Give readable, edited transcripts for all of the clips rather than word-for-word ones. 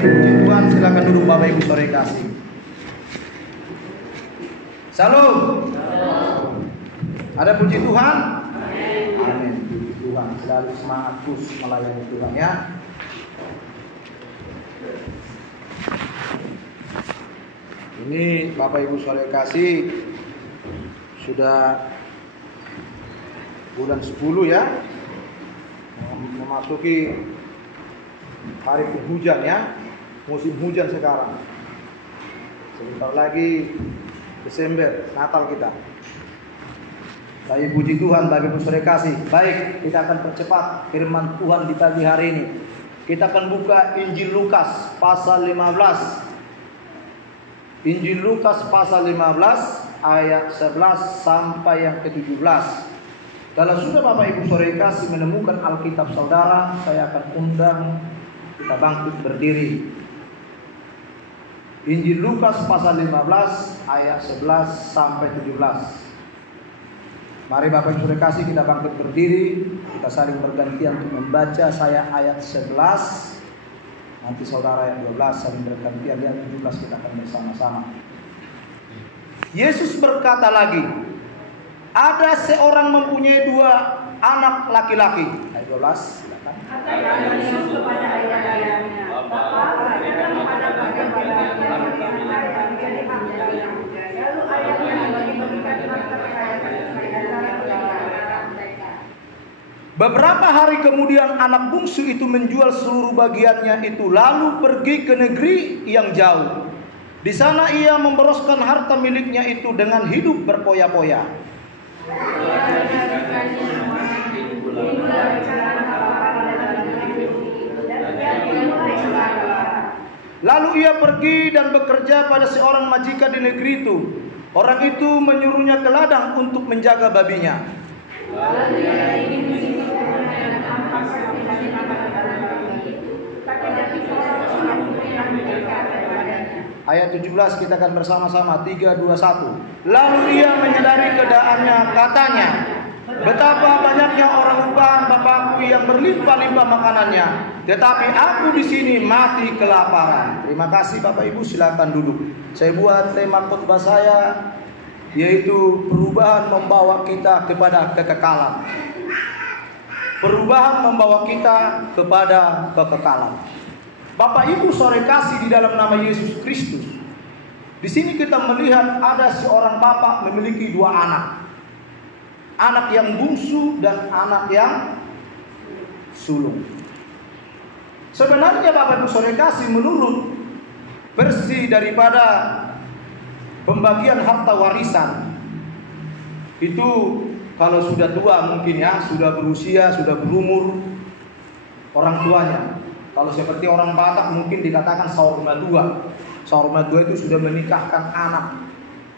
Puji Tuhan, silakan duduk Bapak Ibu sore kasih. Salam. Ada puji Tuhan? Amin. Puji Tuhan, selalu semangat terus melayani Tuhan ya. Ini Bapak Ibu sore kasih sudah bulan 10 ya, memasuki hari penghujan ya, musim hujan sekarang. Sebentar lagi Desember, Natal kita. Tapi puji Tuhan bagi sore kasih. Baik, kita akan percepat firman Tuhan di pagi hari ini. Kita akan buka Injil Lukas pasal 15. Injil Lukas pasal 15 ayat 11 sampai yang ke-17. Kalau sudah Bapak Ibu sore kasih menemukan Alkitab saudara, saya akan undang kita bangkit berdiri. Injil Lukas pasal 15 ayat 11 sampai 17. Mari Bapak Ibu sore kasih kita bangkit berdiri, kita saling bergantian untuk membaca. Saya ayat 11, nanti saudara ayat 12, saling bergantian. Ayat 17 kita akan bersama-sama. Yesus berkata lagi, ada seorang mempunyai 2 anak laki-laki. Ayat 12, silakan. Kata Yesus kepada ayah-ayahnya, Bapa, berikan kepada mereka yang menjadi menjadi yang muda. Lalu ayahnya membagi-bagikan harta kekayaan mereka. Beberapa hari kemudian anak bungsu itu menjual seluruh bagiannya itu, lalu pergi ke negeri yang jauh. Di sana ia memboroskan harta miliknya itu dengan hidup berpoya-poya. Lalu ia pergi dan bekerja pada seorang majikan di negeri itu. Orang itu menyuruhnya ke ladang untuk menjaga babinya. Ayat 17 kita akan bersama-sama. 3, 2, 1. Lalu ia menyadari keadaannya, katanya, betapa banyaknya orang upahan Bapakku yang berlimpah-limpah makanannya, tetapi aku di sini mati kelaparan. Terima kasih Bapak Ibu, silakan duduk. Saya buat tema khotbah saya, yaitu perubahan membawa kita kepada kekekalan. Perubahan membawa kita kepada kekekalan. Bapak Ibu sore kasih di dalam nama Yesus Kristus. Di sini kita melihat ada seorang bapak memiliki 2 anak. Anak yang bungsu dan anak yang sulung. Sebenarnya Bapak Ibu sore kasih, menurut versi daripada pembagian harta warisan, itu kalau sudah tua mungkin ya, sudah berusia, sudah berumur orang tuanya. Kalau seperti orang Batak mungkin dikatakan saur madua. Saur madua itu sudah menikahkan anak,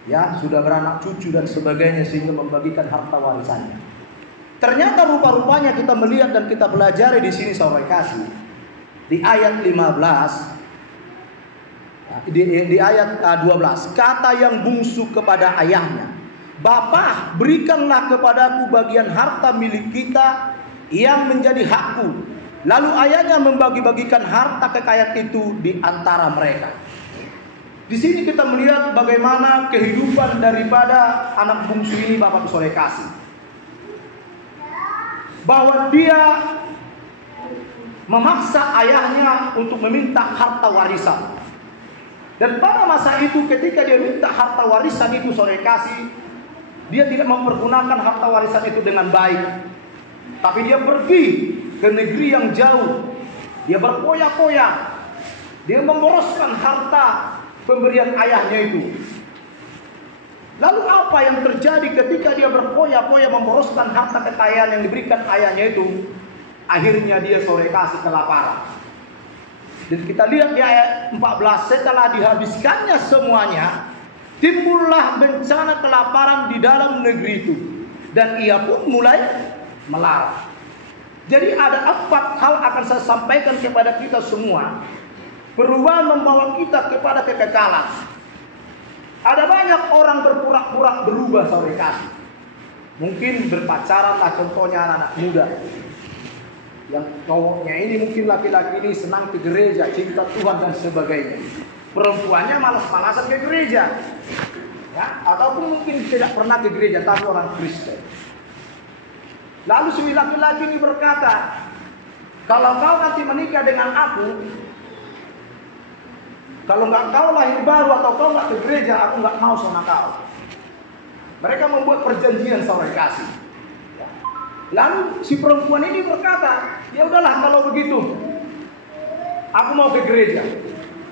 ya, sudah beranak cucu dan sebagainya, sehingga membagikan harta warisannya. Ternyata rupa-rupanya kita melihat dan kita pelajari di sini saudara kasih, di ayat 15, di ayat 12, kata yang bungsu kepada ayahnya, Bapa, berikanlah kepadaku bagian harta milik kita yang menjadi hakku. Lalu ayahnya membagi-bagikan harta kekayaan itu di antara mereka. Di sini kita melihat bagaimana kehidupan daripada anak bungsu ini Bapak sore kasih. Bahwa dia memaksa ayahnya untuk meminta harta warisan. Dan pada masa itu ketika dia minta harta warisan itu sore kasih, dia tidak mempergunakan harta warisan itu dengan baik. Tapi dia pergi ke negeri yang jauh. Dia berpoya-poya. Dia memboroskan harta pemberian ayahnya itu. Lalu apa yang terjadi ketika dia berpoya-poya memboroskan harta kekayaan yang diberikan ayahnya itu? Akhirnya dia sore kasih kelaparan. Dan kita lihat di ayat 14, setelah dihabiskannya semuanya, timbullah bencana kelaparan di dalam negeri itu. Dan ia pun mulai melarat. Jadi ada 4 hal akan saya sampaikan kepada kita semua. Perubahan membawa kita kepada kekekalan. Ada banyak orang berpura-pura berubah sore kasih. Mungkin berpacaran lah contohnya anak-anak muda. Yang cowoknya ini mungkin laki-laki ini senang ke gereja, cinta Tuhan dan sebagainya. Perempuannya malas-malasan ke gereja. Ya, ataupun mungkin tidak pernah ke gereja tapi orang Kristen. Lalu si laki-laki ini berkata, kalau kau nanti menikah dengan aku, kalau nggak kau lahir baru atau kau nggak ke gereja, aku nggak mau sama kau. Mereka membuat perjanjian saudara kasih. Lalu si perempuan ini berkata, ya udahlah kalau begitu, aku mau ke gereja,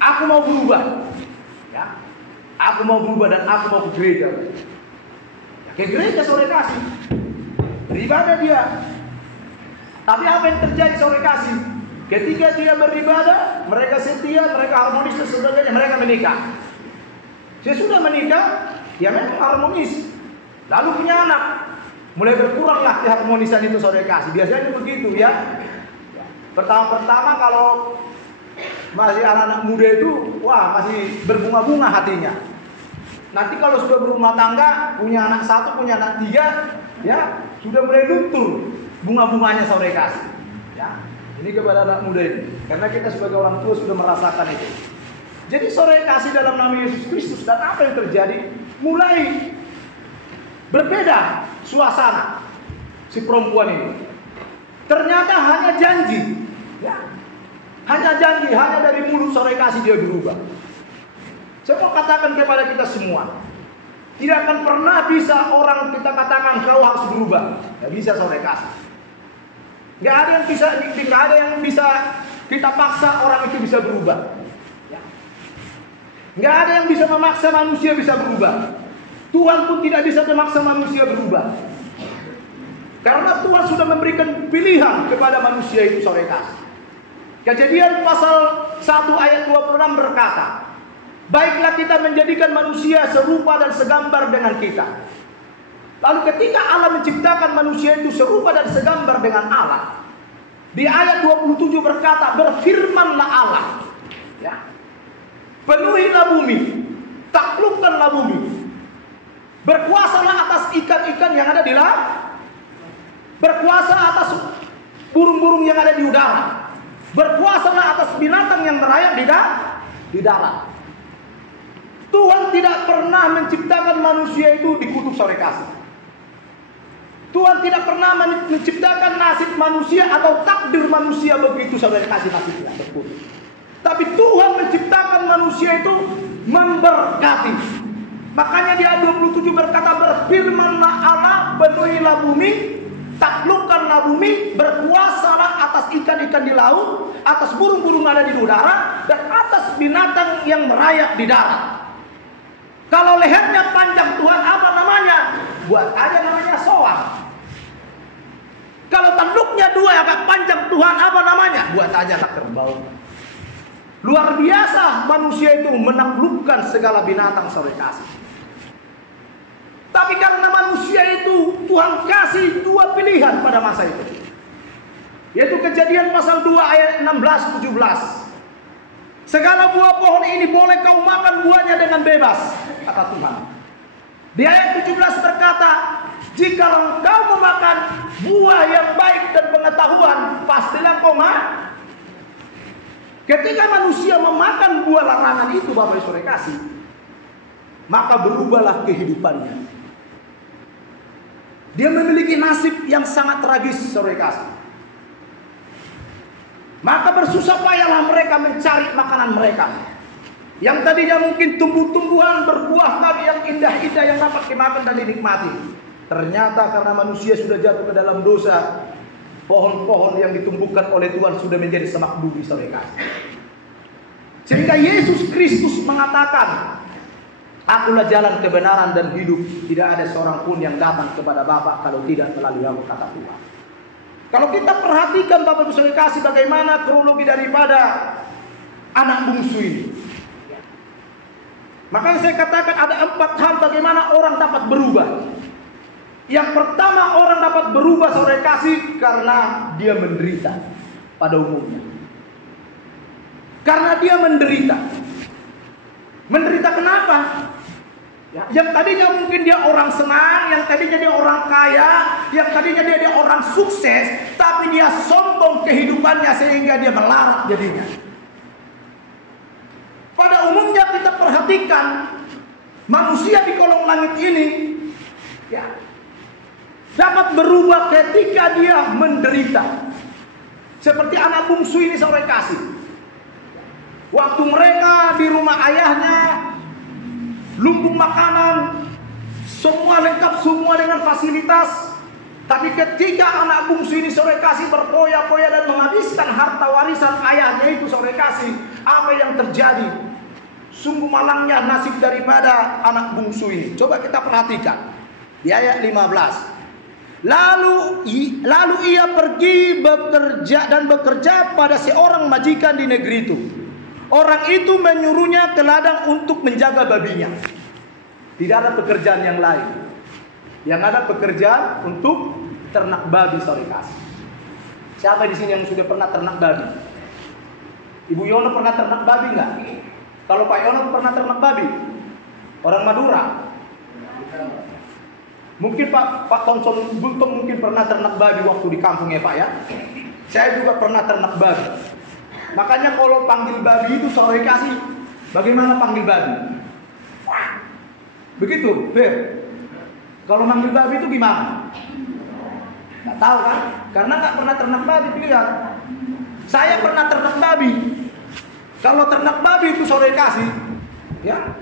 aku mau berubah, ya, aku mau berubah dan aku mau ke gereja. Ke gereja saudara kasih, beribadah dia. Tapi apa yang terjadi saudara kasih? Ketika dia beribadah, mereka setia, mereka harmonis dan sebagainya, mereka menikah. Sesudah menikah, ya memang harmonis. Lalu punya anak. Mulai berkuranglah keharmonisan itu saudara kasih. Biasanya begitu ya. Pertama-pertama kalau masih anak-anak muda itu, wah masih berbunga-bunga hatinya. Nanti kalau sudah berumah tangga, punya anak satu, punya anak tiga, ya sudah mulai luntur bunga-bunganya saudara kasih. Ya, ini kepada anak muda ini. Karena kita sebagai orang tua sudah merasakan itu. Jadi saudara kasih dalam nama Yesus Kristus, dan apa yang terjadi? Mulai berbeda suasana si perempuan ini. Ternyata hanya janji, ya. Hanya janji, hanya dari mulut saudara kasih dia berubah. Saya mau katakan kepada kita semua, tidak akan pernah bisa orang kita katakan kau harus berubah. Tidak bisa saudara kasih. Tidak ada yang bisa kita paksa orang itu bisa berubah. Tidak ada yang bisa memaksa manusia bisa berubah. Tuhan pun tidak bisa memaksa manusia berubah. Karena Tuhan sudah memberikan pilihan kepada manusia itu saudara kasih. Kejadian pasal 1 ayat 26 berkata, baiklah kita menjadikan manusia serupa dan segambar dengan kita. Lalu ketika Allah menciptakan manusia itu serupa dan segambar dengan Allah, di ayat 27 berkata, berfirmanlah Allah, ya, penuhilah bumi, taklukkanlah bumi, berkuasalah atas ikan-ikan yang ada di laut, berkuasa atas burung-burung yang ada di udara, berkuasalah atas binatang yang merayap di darat. Tuhan tidak pernah menciptakan manusia itu dikutuk saudara kasih. Tuhan tidak pernah menciptakan nasib manusia atau takdir manusia begitu saudara kasih masih tidak terkutuk. Tapi Tuhan menciptakan manusia itu memberkati. Makanya di ayat 27 berkata, berfirmanlah Allah, penuhilah bumi, taklukkanlah bumi, berkuasalah atas ikan-ikan di laut, atas burung-burung ada di udara, dan atas binatang yang merayap di darat. Kalau lehernya panjang Tuhan apa namanya? Buat aja namanya soang. Kalau tanduknya dua agak panjang Tuhan apa namanya? Buat aja lah kerbau. Luar biasa manusia itu menaklukkan segala binatang saudara kasih. Tapi karena manusia itu Tuhan kasih dua pilihan pada masa itu. Yaitu Kejadian pasal 2 ayat 16-17. Segala buah pohon ini boleh kau makan buahnya dengan bebas, kata Tuhan. Di ayat 17 berkata, jika engkau memakan buah yang baik dan pengetahuan, pastilah kau makan. Ketika manusia memakan buah larangan itu, Bapak Ibu saudara kasih, maka berubahlah kehidupannya. Dia memiliki nasib yang sangat tragis saudara kasih. Maka bersusah payahlah mereka mencari makanan mereka. Yang tadinya mungkin tumbuh-tumbuhan berbuah tadi yang indah-indah yang dapat dimakan dan dinikmati. Ternyata karena manusia sudah jatuh ke dalam dosa, pohon-pohon yang ditumbuhkan oleh Tuhan sudah menjadi semak duri saudara. Sehingga Yesus Kristus mengatakan, akulah jalan kebenaran dan hidup. Tidak ada seorang pun yang datang kepada Bapa kalau tidak melalui aku, kata Tuhan. Kalau kita perhatikan Bapak Ibu saudara kasih bagaimana kronologi daripada anak bungsu ini. Makanya saya katakan ada 4 hal bagaimana orang dapat berubah. Yang pertama orang dapat berubah saudara kasih karena dia menderita pada umumnya. Karena dia menderita. Menderita kenapa? Ya, yang tadinya mungkin dia orang senang, yang tadinya dia orang kaya, yang tadinya dia orang sukses, tapi dia sombong sombong kehidupannya sehingga dia melarat jadinya. Pada umumnya kita perhatikan manusia di kolong langit ini ya, dapat berubah ketika dia menderita. Seperti anak bungsu ini saudara kasih. Waktu mereka di rumah ayahnya, lumbung makanan, semua lengkap, semua dengan fasilitas. Tapi ketika anak bungsu ini saudara kasih berpoya-poya dan menghabiskan harta warisan ayahnya itu saudara kasih, apa yang terjadi? Sungguh malangnya nasib daripada anak bungsu ini. Coba kita perhatikan di ayat 15. Lalu ia pergi bekerja pada seorang majikan di negeri itu. Orang itu menyuruhnya ke ladang untuk menjaga babinya. Tidak ada pekerjaan yang lain. Yang ada pekerjaan untuk ternak babi, saudara kasih. Siapa di sini yang sudah pernah ternak babi? Ibu Yono pernah ternak babi nggak? Kalau Pak Yono pernah ternak babi? Orang Madura? Mungkin Pak Thompson Bultong mungkin pernah ternak babi waktu di kampung ya Pak ya. Saya juga pernah ternak babi. Makanya kalau panggil babi itu saudara kasih, bagaimana panggil babi? Begitu, Fer. Kalau manggil babi itu gimana? Nggak tahu kan? Karena nggak pernah ternak babi, lihat. Saya pernah ternak babi. Kalau ternak babi itu saudara kasih, ya.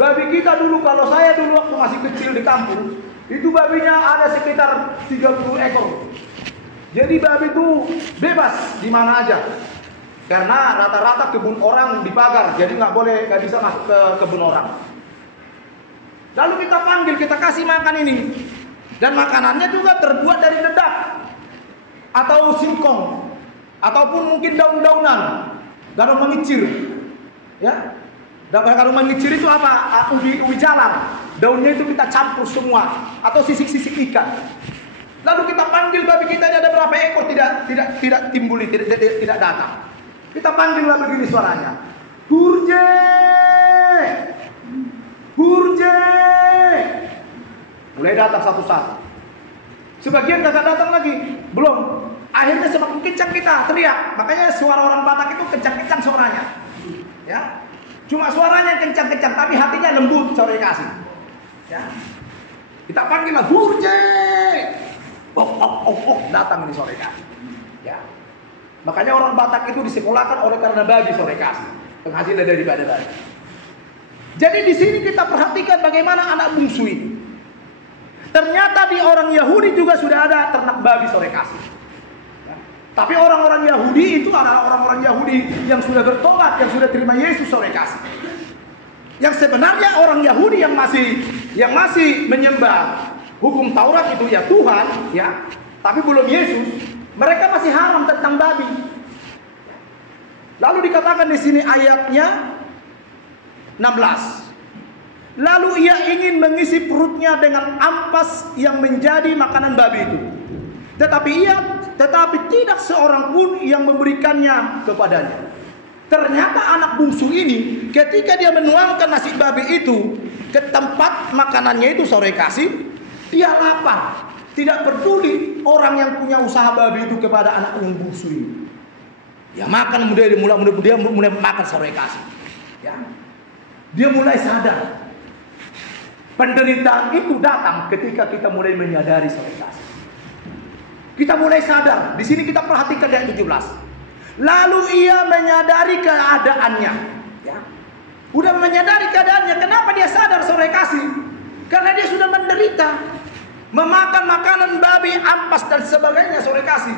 Babi kita dulu, kalau saya dulu waktu masih kecil di kampung, itu babinya ada sekitar 30 ekor. Jadi babi itu bebas di mana aja. Karena rata-rata kebun orang dipagar, jadi nggak bisa masuk ke kebun orang. Lalu kita panggil, kita kasih makan ini. Dan makanannya juga terbuat dari dedak atau singkong ataupun mungkin daun-daunan. Daun mengicir, ya. Daun mengicir itu apa? Ubi jalar. Daunnya itu kita campur semua atau sisik-sisik ikan. Lalu kita panggil babi kita ada berapa ekor tidak timbuli, tidak datang. Kita panggillah begini suaranya. Burje, burje. Mulai datang satu-satu. Sebagian kagak datang lagi, belum. Akhirnya semakin kencang kita teriak. Makanya suara orang Batak itu kencang-kencang suaranya. Ya. Cuma suaranya kencang-kencang tapi hatinya lembut, saudara kasih. Ya. Kita panggil lah Burje. Datang ini saudara kasih. Ya. Makanya orang Batak itu disekolahkan oleh karena babi, saudara kasih. Penghasilan daripada babi. Jadi di sini kita perhatikan bagaimana anak bungsu ini. Ternyata di orang Yahudi juga sudah ada ternak babi, saudara kasih. Tapi orang-orang Yahudi itu adalah orang-orang Yahudi yang sudah bertobat, yang sudah terima Yesus, saudara kasih. Yang sebenarnya orang Yahudi yang masih menyembah hukum Taurat itu ya Tuhan, ya, tapi belum Yesus, mereka masih haram tentang babi. Lalu dikatakan di sini ayatnya 16. Lalu ia ingin mengisi perutnya dengan ampas yang menjadi makanan babi itu. Tetapi tidak seorang pun yang memberikannya kepadanya. Ternyata anak bungsu ini ketika dia menuangkan nasi babi itu ke tempat makanannya itu saudara kasih, dia lapar. Tidak peduli orang yang punya usaha babi itu kepada anak yang bungsu ini. Ya makan dia mulai makan saudara kasih. Ya. Dia mulai sadar. Penderitaan itu datang ketika kita mulai menyadari saudara kasih. Kita mulai sadar. Di sini kita perhatikan ayat 17. Lalu ia menyadari keadaannya. Ya. Udah menyadari keadaannya. Kenapa dia sadar saudara kasih? Karena dia sudah menderita. Memakan makanan babi, ampas dan sebagainya saudara kasih.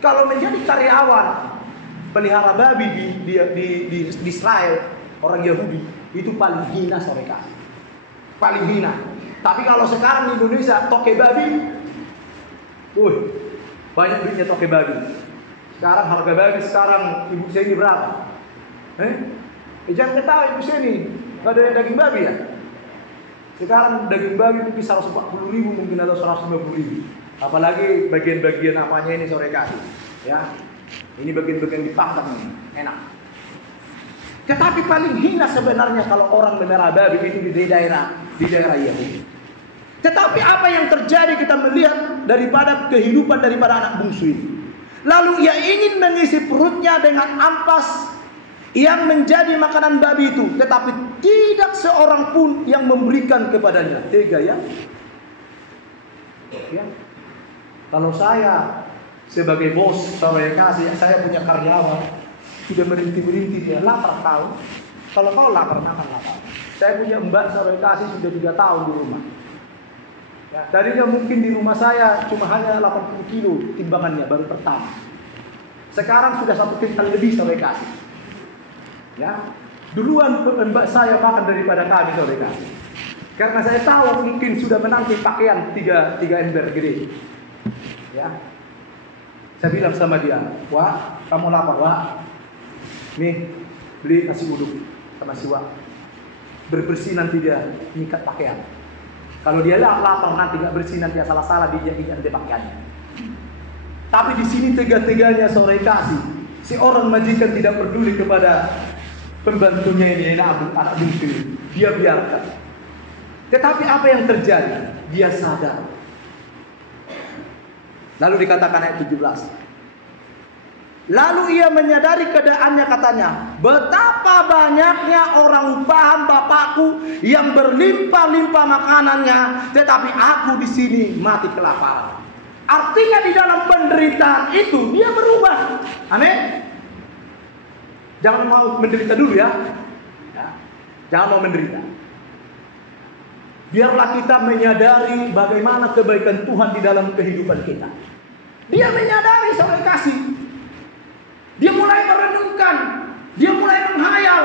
Kalau menjadi karyawan pelihara babi di Israel, orang Yahudi, itu paling hina saudara kasih. Paling hina. Tapi kalau sekarang di Indonesia toke babi, banyak duitnya toke babi. Sekarang harga babi sekarang ibu saya ini berapa? Jangan ketawa ibu saya ini, gak ada daging babi ya. Sekarang daging babi mungkin 140.000, mungkin ada 150.000. Apalagi bagian-bagian apanya ini sore kasih, ya. Ini bagian-bagian dipanggang ini, enak. Tetapi paling hina sebenarnya kalau orang memelihara babi itu di daerah Yahudi. Tetapi apa yang terjadi kita melihat daripada kehidupan daripada anak bungsu ini. Lalu ia ingin mengisi perutnya dengan ampas yang menjadi makanan babi itu, tetapi tidak seorang pun yang memberikan kepadanya. Tega ya? Ya. Kalau saya sebagai bos, saya punya karyawan, sudah merintih-merintih dia, lapar tahu. Kalau kau lapar, makan lapar. Saya punya mbak, saya kasih sudah 3 tahun di rumah. Ya, tadinya mungkin di rumah saya cuma hanya 80 kilo timbangannya baru pertama. Sekarang sudah 1 kintal lebih saya kasih. Ya, duluan mbak saya makan daripada kami saya kasih. Karena saya tahu mungkin sudah menanti pakaian 3 ember gede. Ya, saya bilang sama dia, wah kamu lapar wah, nih beli nasi uduk sama si wah, bersih nanti dia nyikat pakaian. Kalau dia lapar nanti nggak bersih nanti salah dia ingat pakaiannya. Tapi di sini tega-teganya sore kasih, si orang majikan tidak peduli kepada pembantunya ini, anak bungsu, dia biarkan. Tetapi apa yang terjadi? Dia sadar. Lalu dikatakan ayat 17. Lalu ia menyadari keadaannya, katanya, betapa banyaknya orang paham bapakku yang berlimpah-limpah makanannya, tetapi aku di sini mati kelaparan. Artinya di dalam penderitaan itu dia berubah. Amin. Jangan mau menderita dulu ya. Jangan mau menderita. Biarlah kita menyadari bagaimana kebaikan Tuhan di dalam kehidupan kita. Dia menyadari saudara kasih. Dia mulai merenungkan. Dia mulai menghayal.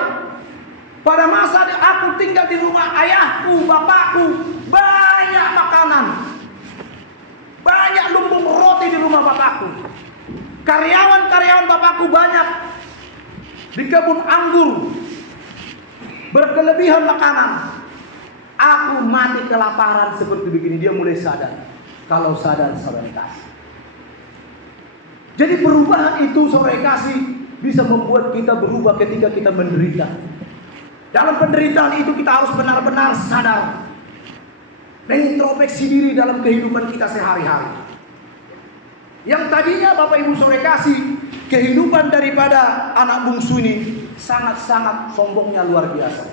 Pada masa aku tinggal di rumah ayahku, bapakku, banyak makanan. Banyak lumbung roti di rumah bapakku. Karyawan-karyawan bapakku banyak. Di kebun anggur berkelebihan makanan. Aku mati kelaparan seperti begini. Dia mulai sadar. Kalau sadar saudara kasih. Jadi perubahan itu saudara kasih bisa membuat kita berubah ketika kita menderita. Dalam penderitaan itu kita harus benar-benar sadar. Mengintrospeksi diri dalam kehidupan kita sehari-hari. Yang tadinya Bapak Ibu saudara kasih, kehidupan daripada anak bungsu ini sangat-sangat sombongnya luar biasa.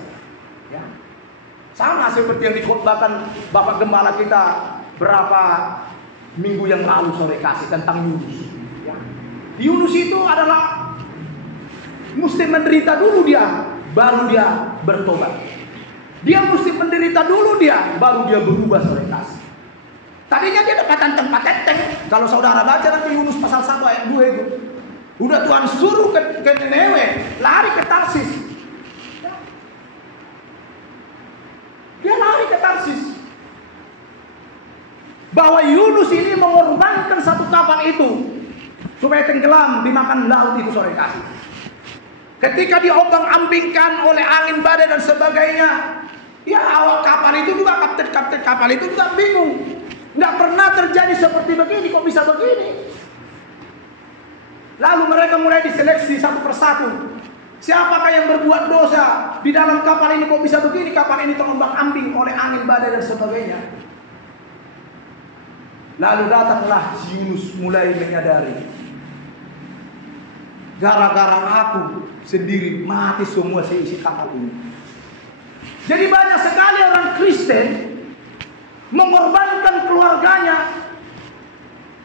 Ya. Sama seperti yang dikhotbahkan Bapak Gembala kita berapa minggu yang lalu sore kasih tentang Yunus. Ya. Yunus itu adalah mesti menderita dulu dia, baru dia bertobat. Dia mesti menderita dulu dia, baru dia berubah sore kasih. Tadinya dia dekatan tempat teteh. Kalau saudara baca nanti Yunus pasal 1 ayat 2 itu, udah Tuhan suruh ke Nineve, lari ke Tarsis. Dia lari ke Tarsis. Bahwa Yunus ini mengorbankan satu kapal itu supaya tenggelam dimakan laut itu sore kasih. Ketika diombang-ambingkan oleh angin badai dan sebagainya, ya awak kapal itu juga, kapten kapal itu juga bingung. Nggak pernah terjadi seperti begini, kok bisa begini? Lalu mereka mulai diseleksi satu persatu. Siapakah yang berbuat dosa di dalam kapal ini, kok bisa begini? Kapal ini terombang-ambing oleh angin badai dan sebagainya. Lalu datanglah si Yunus mulai menyadari, gara-gara aku sendiri mati semua seisi kapal ini. Jadi banyak sekali orang Kristen mengorbankan keluarganya,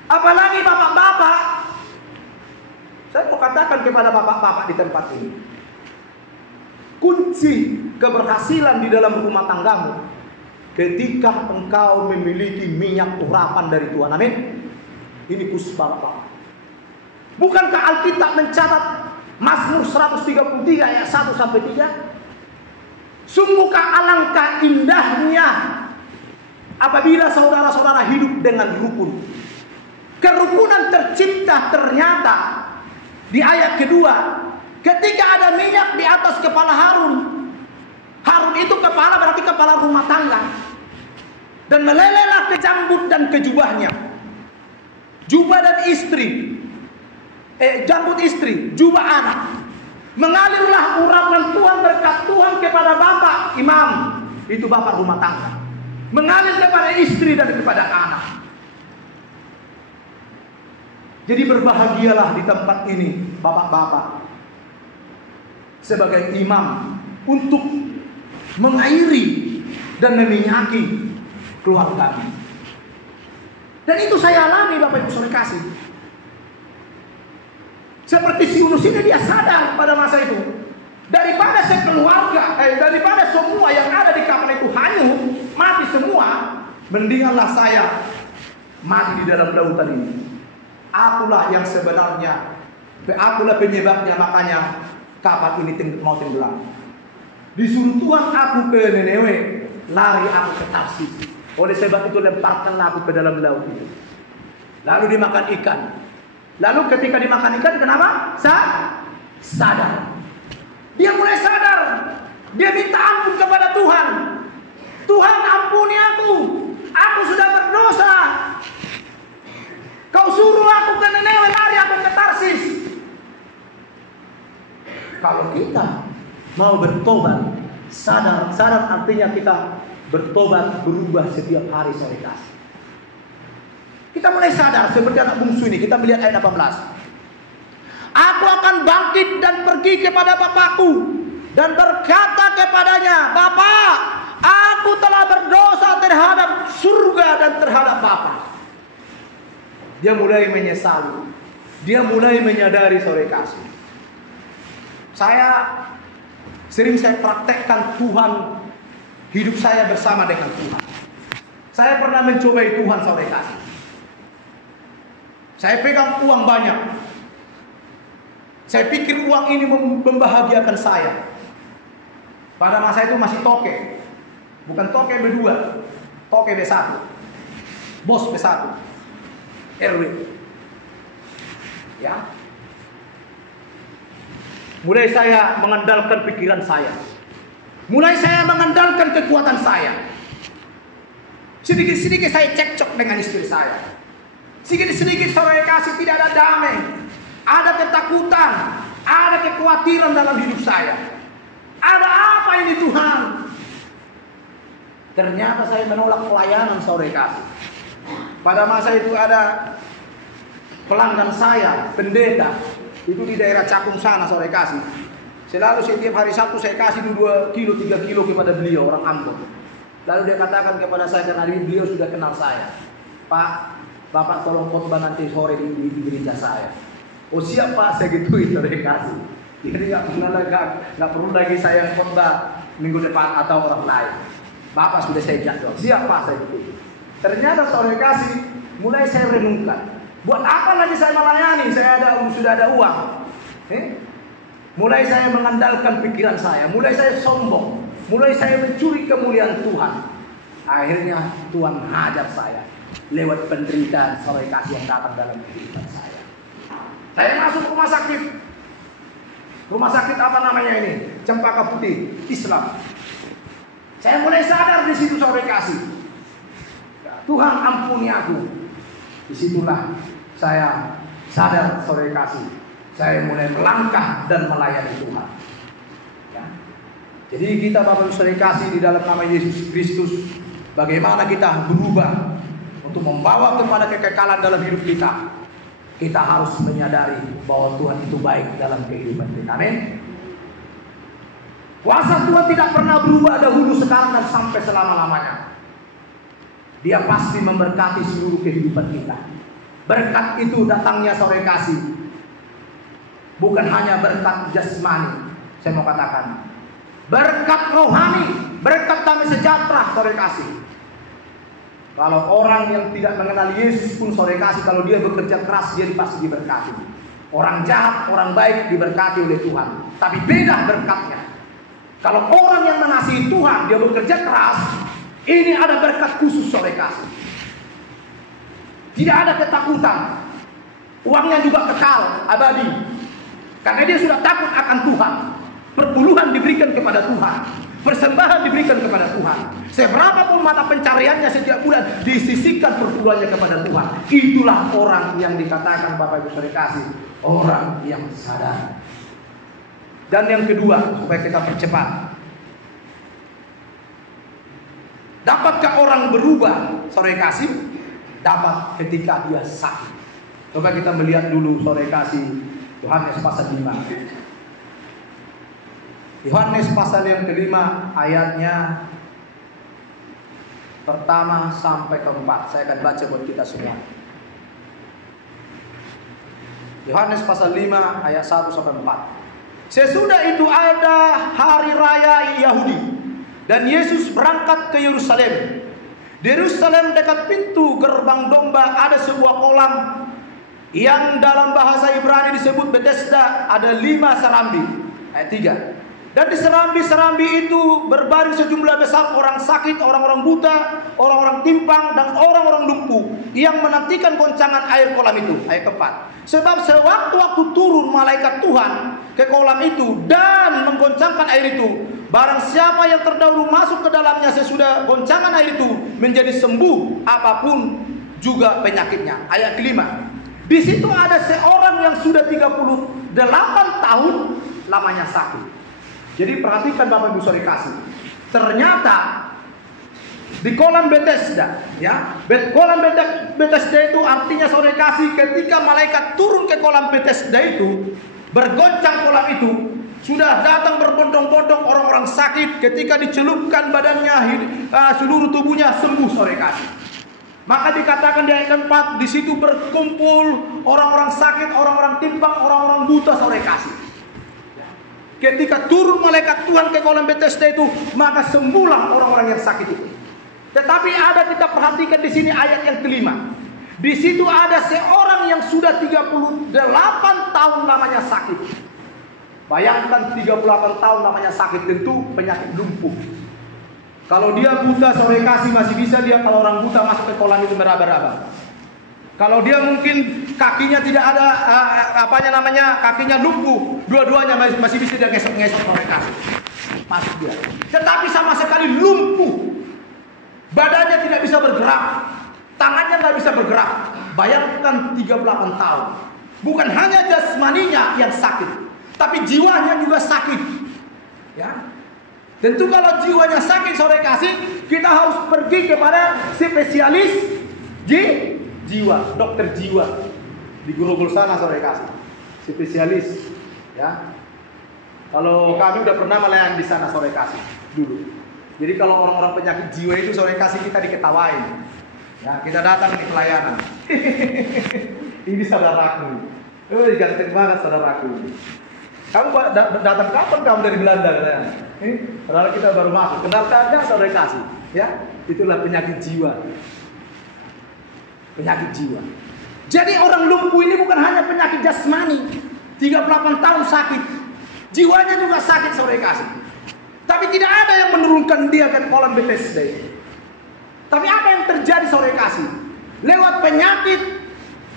apalagi bapak-bapak. Saya mau katakan kepada bapak-bapak di tempat ini, kunci keberhasilan di dalam rumah tanggamu ketika engkau memiliki minyak urapan dari Tuhan. Amin. Ini khusus bapak. Bukankah Alkitab mencatat Mazmur 133 ayat 1-3? Sungguhkah alangkah indahnya apabila saudara-saudara hidup dengan rukun. Kerukunan tercipta ternyata di ayat kedua, ketika ada minyak di atas kepala Harun. Harun itu kepala, berarti kepala rumah tangga. Dan melelehlah ke jambut dan ke jubahnya. Jubah dan istri, jambut istri, jubah anak. Mengalirlah urapan Tuhan, berkat Tuhan kepada bapak imam, itu bapak rumah tangga. Mengalir kepada istri dan kepada anak. Jadi berbahagialah di tempat ini, bapak-bapak, sebagai imam untuk mengairi dan meminyaki keluarga kami. Dan itu saya alami, Bapak Ibu Saudara kasih. Seperti si Yunus ini, dia sadar pada masa itu, daripada daripada semua yang ada di kapal itu hanyut, mati semua, mendinganlah saya mati di dalam lautan ini. Akulah yang sebenarnya, akulah penyebabnya, makanya kapal ini mau tenggelam. Disuruh Tuhan aku ke Niniwe, lari aku ke Tarsis. Oleh sebab itu lemparkanlah aku ke dalam laut itu. Lalu dimakan ikan. Lalu ketika dimakan ikan, kenapa? Sadar. Dia mulai sadar. Dia minta ampun kepada Tuhan. Tuhan, ampuni aku. Aku sudah berdosa. Kau suruh aku ke Niniwe, lari aku ke Tarsis. Kalau kita mau bertobat, sadar artinya kita bertobat, berubah setiap hari, saudara. Kita mulai sadar seperti anak bungsu ini. Kita melihat ayat 18. Aku akan bangkit dan pergi kepada bapakku dan berkata kepadanya, Bapa, aku telah berdosa terhadap surga dan terhadap Bapa. Dia mulai menyesali. Dia mulai menyadari, saudara kasih. Sering saya praktekkan Tuhan, hidup saya bersama dengan Tuhan. Saya pernah mencobai Tuhan, saudara kasih. Saya pegang uang banyak. Saya pikir uang ini membahagiakan saya. Pada masa itu masih toke. Bukan toke B2, toke B1. Bos B1. RW. Ya. Mulai saya mengandalkan pikiran saya. Mulai saya mengandalkan kekuatan saya. Sedikit-sedikit saya cekcok dengan istri saya. Sedikit-sedikit saudara kasih tidak ada damai. Ada ketakutan. Ada kekhawatiran dalam hidup saya. Ada apa ini Tuhan? Ternyata saya menolak pelayanan, saudara kasih. Pada masa itu ada pelanggan saya, pendeta. Itu di daerah Cakung sana, saudara kasih. Selalu setiap hari Sabtu saya kasih 2 kilo, 3 kilo kepada beliau, orang Ambon. Lalu dia katakan kepada saya, karena beliau sudah kenal saya, Pak, Bapak tolong khotbah nanti sore di gereja saya. Oh siap Pak, saya gituin, saudara kasih. Jadi nggak perlu lagi saya khotbah minggu depan atau orang lain. Bapak sudah saya jadwal. Siap Pak, saya gituin. Ternyata saudara kasih, mulai saya renungkan. Buat apa lagi saya melayani? Sudah ada uang. Mulai saya mengandalkan pikiran saya. Mulai saya sombong. Mulai saya mencuri kemuliaan Tuhan. Akhirnya Tuhan hajar saya lewat penderitaan saudara kasih yang datang dalam kehidupan saya. Saya masuk rumah sakit. Rumah sakit apa namanya ini? Cempaka Putih, Islam. Saya mulai sadar di situ, saudara kasih. Tuhan ampuni aku. Disitulah saya sadar, saudara kasih. Saya mulai melangkah dan melayani Tuhan. Ya. Jadi kita Bapak saudara kasih di dalam nama Yesus Kristus, bagaimana kita berubah untuk membawa kepada kekekalan dalam hidup kita. Kita harus menyadari bahwa Tuhan itu baik dalam kehidupan kita. Amin. Kuasa Tuhan tidak pernah berubah dahulu, sekarang dan sampai selama-lamanya. Dia pasti memberkati seluruh kehidupan kita. Berkat itu datangnya saudara kasih, bukan hanya berkat jasmani. Saya mau katakan berkat rohani, berkat damai sejahtera, saudara kasih. Kalau orang yang tidak mengenal Yesus pun, saudara kasih, kalau dia bekerja keras, dia pasti diberkati. Orang jahat, orang baik diberkati oleh Tuhan. Tapi beda berkatnya. Kalau orang yang mengasihi Tuhan, dia bekerja keras, ini ada berkat khusus, saudara kasih. Tidak ada ketakutan. Uangnya juga kekal, abadi. Karena dia sudah takut akan Tuhan. Perpuluhan diberikan kepada Tuhan. Persembahan diberikan kepada Tuhan. Seberapapun mata pencariannya setiap bulan, disisihkan perpuluhannya kepada Tuhan. Itulah orang yang dikatakan Bapak Ibu saudara kasih, orang yang sadar. Dan yang kedua, supaya kita percepat, dapatkah orang berubah, saudara kasih? Dapat ketika dia sakit. Coba kita melihat dulu sore kasih Yohanes pasal 5. Yohanes pasal yang kelima ayatnya pertama sampai keempat. Saya akan baca buat kita semua. Yohanes pasal 5 ayat 1 sampai 4. Sesudah itu ada hari raya Yahudi dan Yesus berangkat ke Yerusalem. Di Yerusalem dekat pintu gerbang domba ada sebuah kolam yang dalam bahasa Ibrani disebut Bethesda, ada 5 serambi. Ayat 3. Dan di serambi-serambi itu berbaring sejumlah besar orang sakit, orang-orang buta, orang-orang timpang, dan orang-orang lumpuh yang menantikan goncangan air kolam itu. Ayat 4. Sebab sewaktu-waktu turun malaikat Tuhan ke kolam itu dan menggoncangkan air itu, barang siapa yang terdahulu masuk ke dalamnya sesudah goncangan air itu menjadi sembuh apapun juga penyakitnya. Ayat 5. Di situ ada seorang yang sudah 38 tahun lamanya sakit. Jadi perhatikan Bapak Ibu saudara kasih. Ternyata di kolam Bethesda, ya, kolam Bethesda itu artinya saudara kasih ketika malaikat turun ke kolam Bethesda itu, bergoncang kolam itu, sudah datang berbondong-bondong orang-orang sakit, ketika dicelupkan badannya, seluruh tubuhnya sembuh saudara kasih. Maka dikatakan di ayat 4, di situ berkumpul orang-orang sakit, orang-orang timpang, orang-orang buta saudara kasih. Ketika turun malaikat Tuhan ke kolam Bethesda itu, maka sembuhlah orang-orang yang sakit itu. Tetapi ada, kita perhatikan di sini ayat yang kelima. Di situ ada seorang yang sudah 38 tahun lamanya sakit. Bayangkan 38 tahun lamanya sakit, tentu penyakit lumpuh. Kalau dia buta sore kasih masih bisa dia, kalau orang buta masuk ke kolam itu meraba-raba. Kalau dia mungkin kakinya tidak ada kakinya lumpuh, dua-duanya masih bisa dia gesek-gesek sore kasih. Masuk dia. Tetapi sama sekali lumpuh. Badannya tidak bisa bergerak, tangannya nggak bisa bergerak. Bayangkan 38 tahun. Bukan hanya jasmaninya yang sakit, tapi jiwanya juga sakit. Ya. Tentu kalau jiwanya sakit sore kasih, kita harus pergi kepada spesialis jiwa, dokter jiwa di Grogol sana sore kasih, spesialis. Ya. Kalau kami udah pernah melayani di sana sore kasih dulu. Jadi kalau orang-orang penyakit jiwa itu sore kasih kita diketawain. Ya, kita datang di pelayanan. Ini saudaraku. Ganteng banget saudaraku. Kamu datang kapan kamu dari Belanda katanya? Padahal kita baru masuk. Kenal kagak saudara kasih? Ya, itulah penyakit jiwa. Penyakit jiwa. Jadi orang lumpuh ini bukan hanya penyakit jasmani. 38 tahun sakit. Jiwanya juga sakit saudara kasih. Tapi tidak ada yang menurunkan dia ke kolam Bethesda. Tapi apa yang terjadi saudara kasih? Lewat penyakit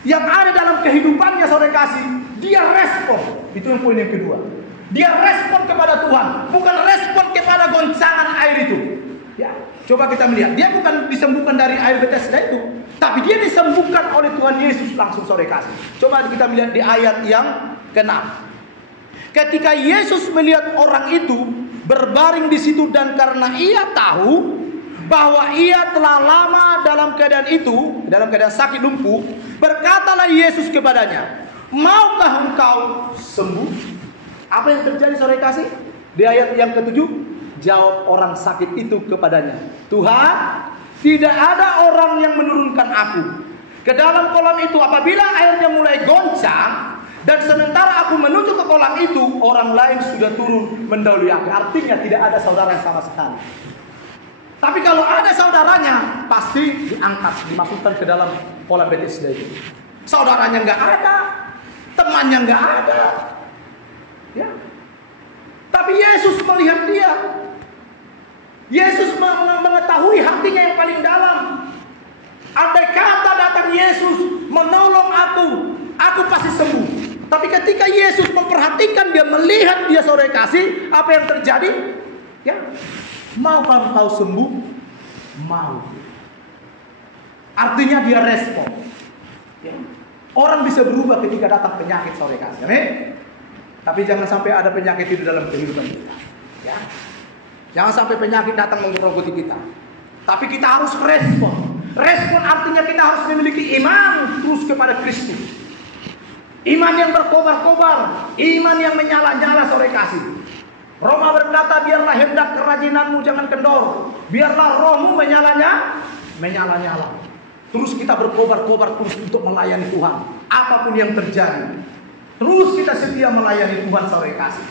yang ada dalam kehidupannya saudara kasih, dia respon. Itu yang poin yang kedua. Dia respon kepada Tuhan, bukan respon kepada goncangan air itu. Ya, coba kita melihat. Dia bukan disembuhkan dari air Bethesda itu, tapi dia disembuhkan oleh Tuhan Yesus langsung saudara kasih. Coba kita melihat di ayat yang ke-6. Ketika Yesus melihat orang itu berbaring di situ dan karena ia tahu bahwa ia telah lama dalam keadaan itu, dalam keadaan sakit lumpuh, berkatalah Yesus kepadanya, "Maukah engkau sembuh?" Apa yang terjadi saudara kasih? Di ayat yang ke-7, jawab orang sakit itu kepadanya, "Tuhan, tidak ada orang yang menurunkan aku ke dalam kolam itu apabila airnya mulai goncang, dan sementara aku menuju ke kolam itu, orang lain sudah turun mendahului aku." Artinya tidak ada saudara yang sama sekali. Tapi kalau ada saudaranya, pasti diangkat, dimasukkan ke dalam kolam Bethesda itu. Saudaranya nggak ada, temannya nggak ada. Ya. Tapi Yesus melihat dia. Yesus mengetahui hatinya yang paling dalam. Andai kata datang Yesus menolong aku pasti sembuh. Tapi ketika Yesus memperhatikan dia, melihat dia saudara kasih, apa yang terjadi? Ya, maukah engkau sembuh? Mau. Artinya dia respon. Ya. Orang bisa berubah ketika datang penyakit saudara kasih. Amin. Tapi jangan sampai ada penyakit itu dalam kehidupan kita. Ya. Jangan sampai penyakit datang menggerogoti kita. Tapi kita harus respon. Respon artinya kita harus memiliki iman terus kepada Kristus. Iman yang berkobar-kobar, iman yang menyala-nyala sore kasih. Roma berkata, biarlah hendak kerajinanmu jangan kendor, biarlah rohmu menyala-nyala. Terus kita berkobar-kobar terus untuk melayani Tuhan, apapun yang terjadi. Terus kita setia melayani Tuhan sore kasih.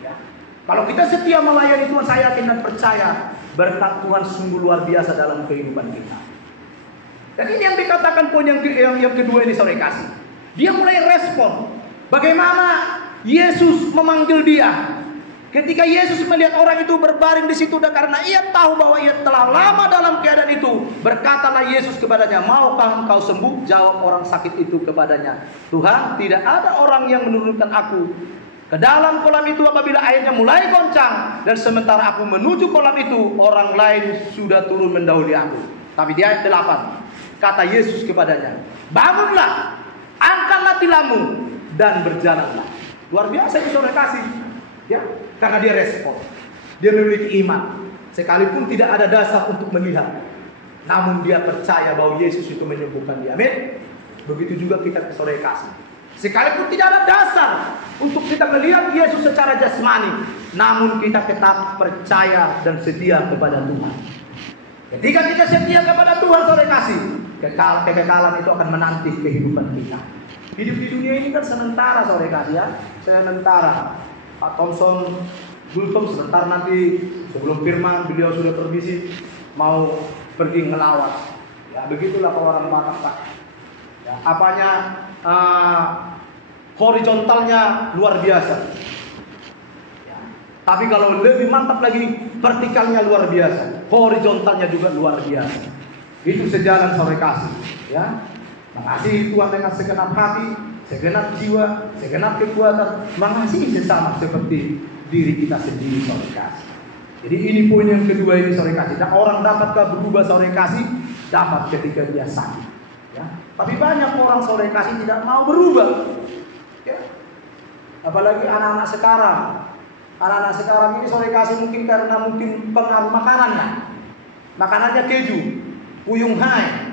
Ya. Kalau kita setia melayani Tuhan, saya yakin dan percaya berkat Tuhan sungguh luar biasa dalam kehidupan kita. Dan ini yang dikatakan poin yang kedua ini sore kasih. Dia mulai respon. Bagaimana Yesus memanggil dia. Ketika Yesus melihat orang itu berbaring di situ, karena ia tahu bahwa ia telah lama dalam keadaan itu, berkatalah Yesus kepadanya, maukah engkau sembuh? Jawab orang sakit itu kepadanya, Tuhan, tidak ada orang yang menurunkan aku ke dalam kolam itu apabila airnya mulai goncang, dan sementara aku menuju kolam itu, orang lain sudah turun mendahului aku. Tapi di ayat 8, kata Yesus kepadanya, bangunlah, angkatlah tilammu, dan berjalanlah. Luar biasa itu saudara kasih. Ya, karena dia respon, dia memiliki iman, sekalipun tidak ada dasar untuk melihat, namun dia percaya bahwa Yesus itu menyembuhkan dia. Amin. Begitu juga kita ke saudara kasih, sekalipun tidak ada dasar untuk kita melihat Yesus secara jasmani, namun kita tetap percaya dan setia kepada Tuhan. Ketika kita setia kepada Tuhan saudara kasih, kekekalan itu akan menanti kehidupan kita. Hidup di dunia ini kan sementara saudara kasih ya, sementara. Pak Thompson Gultom sebentar nanti sebelum firman beliau sudah permisi mau pergi ngelawat. Ya begitulah orang Batak Pak. Ya, apanya horizontalnya luar biasa. Ya, tapi kalau lebih mantap lagi vertikalnya luar biasa, horizontalnya juga luar biasa. Itu sejalan sore kasih. Ya, mengasihi Tuhan dengan segenap hati, segenap jiwa, segenap kekuatan, mengasihi sesama seperti diri kita sendiri sore kasih. Jadi ini poin yang kedua ini sore kasih. Dan orang dapatkah berubah sore kasih? Dapat ketika dia sakit. Ya. Tapi banyak orang sore kasih tidak mau berubah. Ya. Apalagi anak-anak sekarang. Anak-anak sekarang ini sore kasih mungkin karena mungkin pengaruh makanannya. Makanannya keju, puyung hai.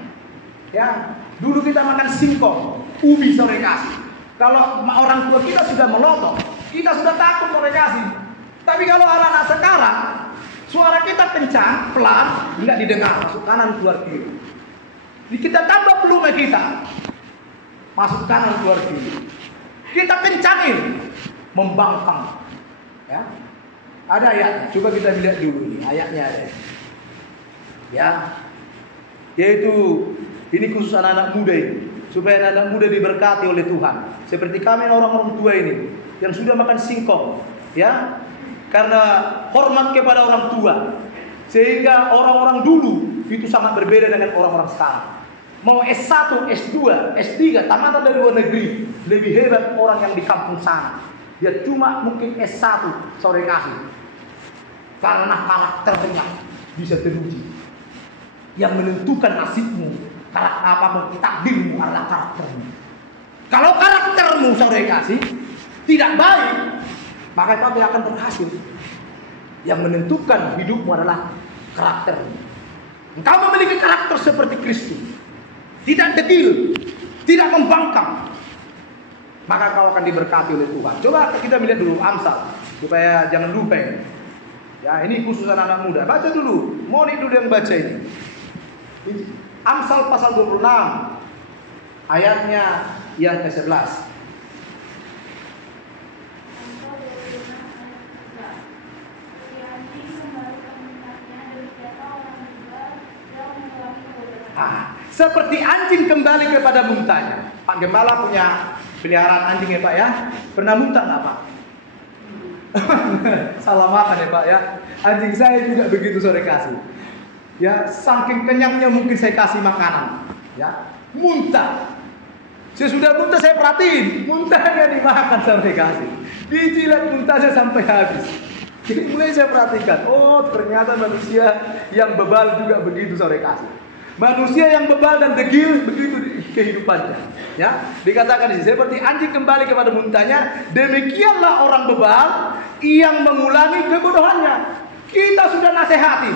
Ya. Dulu kita makan singkong, ubi sore kasih. Kalau orang tua kita sudah melotot, kita sudah takut sore kasih. Tapi kalau anak-anak sekarang, suara kita kencang, pelan, tidak didengar, masuk kanan keluar kiri. Kita tambah volume kita, masuk kanan keluar kiri. Kita kencangin, membangkang. Ya, ada ayat. Coba kita lihat dulu ini ayatnya ada. Ya, yaitu ini khusus anak-anak muda ini, supaya anak-anak muda diberkati oleh Tuhan. Seperti kami orang-orang tua ini yang sudah makan singkong, ya, karena hormat kepada orang tua, sehingga orang-orang dulu itu sangat berbeda dengan orang-orang sekarang. Mau S1, S2, S3, tamatan dari luar negeri, lebih hebat orang yang di kampung sana. Dia cuma mungkin S1 sore kasih, karena karakternya bisa teruji. Yang menentukan nasibmu, apapun takdirmu adalah karaktermu. Kalau karaktermu saudara kasih tidak baik, maka kau tidak akan berhasil. Yang menentukan hidupmu adalah karaktermu. Engkau memiliki karakter seperti Kristus, tidak degil, tidak membangkang, maka kau akan diberkati oleh Tuhan. Coba kita melihat dulu Amsal, supaya jangan lupa ini. Ya, ini khusus anak-anak muda. Baca dulu, Moni dulu yang baca ini. Amsal pasal 26 ayatnya yang ke-11. Seperti anjing kembali kepada muntahnya. Pak Gembala punya peliharaan anjing ya Pak ya. Pernah muntah nggak Pak? Salah makan ya Pak ya. Anjing saya juga begitu sore kasih. Ya, saking kenyangnya mungkin saya kasih makanan. Ya, muntah. Sesudah muntah saya perhatiin, muntahnya dimakan sampai kasih. Dijilat muntahnya sampai habis. Jadi mulai saya perhatikan, oh ternyata manusia yang bebal juga begitu sore kasih. Manusia yang bebal dan degil begitu kehidupannya. Ya, dikatakan di sini seperti anjing kembali kepada muntahnya, demikianlah orang bebal yang mengulangi kebodohannya. Kita sudah nasihati,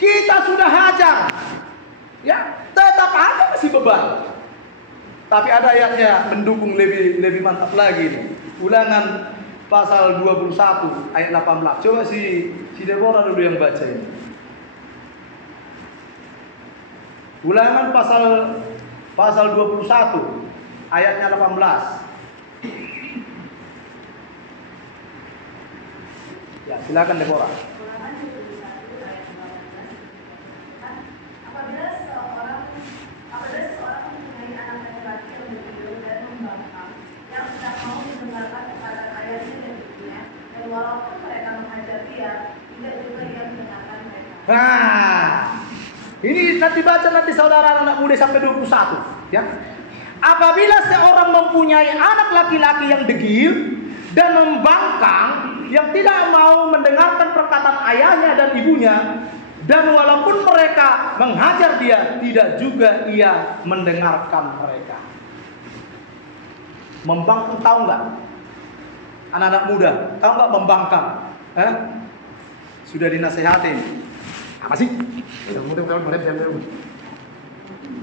kita sudah hajar, ya tetap aja masih bebal. Tapi ada ayatnya mendukung lebih mantap lagi nih. Ulangan pasal 21 ayat 18. Coba si Deborah dulu yang baca ini. Ulangan pasal 21 ayatnya 18. Ya, silakan Deborah. Apabila seseorang mempunyai anak laki-laki yang begitu dan membangkang, yang tidak mau mendengarkan kepada ayahnya dan ibunya, dan walaupun mereka mengajar dia, tidak juga ia mendengarkan mereka. Nah, ini nanti baca nanti saudara anak muda sampai 21, ya. Apabila seorang mempunyai anak laki-laki yang degil dan membangkang, yang tidak mau mendengarkan perkataan ayahnya dan ibunya, dan walaupun mereka menghajar dia, tidak juga ia mendengarkan mereka. Membangkang, tahu nggak? Anak-anak muda, tahu nggak membangkang? Sudah dinasehatin. Apa sih?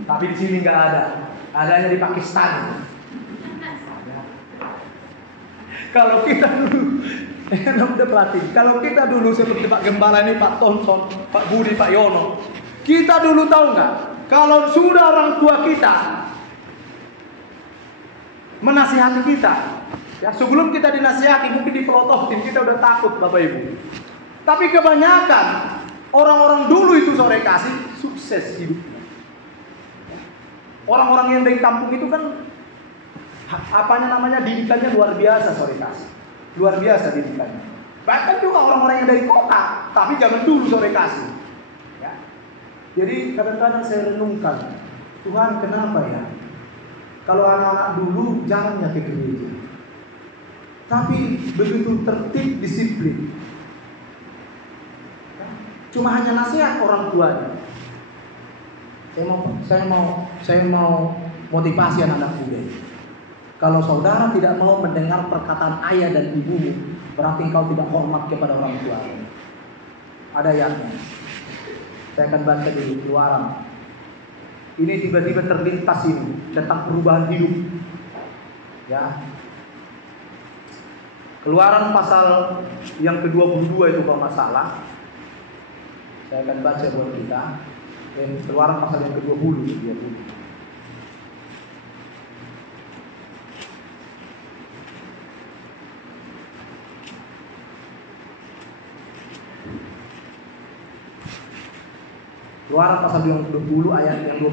Tapi di sini nggak ada. Adanya di Pakistan. Kalau kita dulu, udah pelatih. Kalau kita dulu seperti Pak Gembala ini, Pak Thompson, Pak Budi, Pak Yono, kita dulu tahu nggak? Kalau sudah orang tua kita menasihati kita, ya sebelum kita dinasihati mungkin dipelototin, kita udah takut Bapak Ibu. Tapi kebanyakan orang-orang dulu itu sore kasih sukses hidupnya. Orang-orang yang dari kampung itu kan didikannya luar biasa sore kasih. Luar biasa didikannya. Bahkan juga orang-orang yang dari kota, tapi jangan dulu sore kasih. Ya. Jadi kadang-kadang saya renungkan, Tuhan kenapa ya? Kalau anak-anak dulu jangannya ke gereja. Tapi begitu tertib disiplin. Cuma hanya nasihat orang tuanya. Saya mau motivasi anak-anak muda. Kalau saudara tidak mau mendengar perkataan ayah dan ibumu, berarti engkau tidak hormat kepada orang tua. Ada ayatnya. Saya akan baca dulu Keluaran. Ini tiba-tiba terlintas ini tentang perubahan hidup. Ya. Keluaran pasal yang ke-22 itu kalau masalah. Saya akan baca buat kita. Keluaran pasal yang ke-20 ya. Keluaran pasal yang ke-20 ayat yang 12.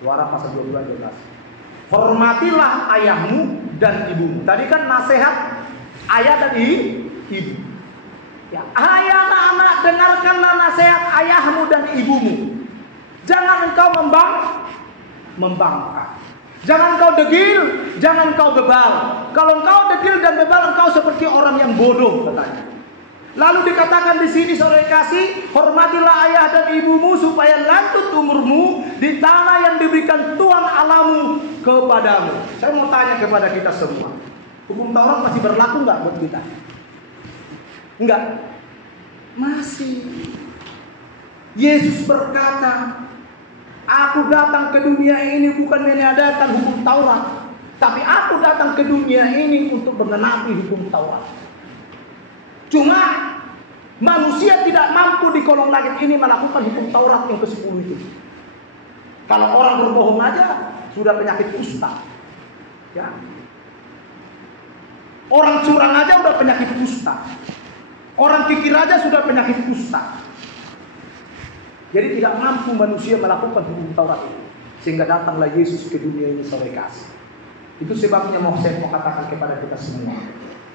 Keluaran pasal 22 ayat 12. Hormatilah ayahmu dan ibumu. Tadi kan nasihat ayah dan ibu. Ya, hai anak-anak, dengarkanlah nasihat ayahmu dan ibumu. Jangan engkau membangkang. Jangan engkau degil, jangan engkau bebal. Kalau engkau degil dan bebal, engkau seperti orang yang bodoh katanya. Lalu dikatakan di sini sore kasih, hormatilah ayah dan ibumu supaya lanjut umurmu di tanah yang diberikan Tuhan Allahmu kepadamu. Saya mau tanya kepada kita semua, hukum Taurat masih berlaku nggak buat kita? Enggak, masih. Yesus berkata, aku datang ke dunia ini bukan meniadakan hukum Taurat, tapi aku datang ke dunia ini untuk menggenapi hukum Taurat. Cuma manusia tidak mampu di kolong langit ini melakukan hukum Taurat yang ke-10 itu. Kalau orang berbohong aja sudah penyakit kusta. Ya. Orang curang aja udah penyakit kusta. Orang kikir aja sudah penyakit kusta. Jadi tidak mampu manusia melakukan hukum Taurat itu. Sehingga datanglah Yesus ke dunia ini sore kasih. Itu sebabnya saya mau katakan kepada kita semua,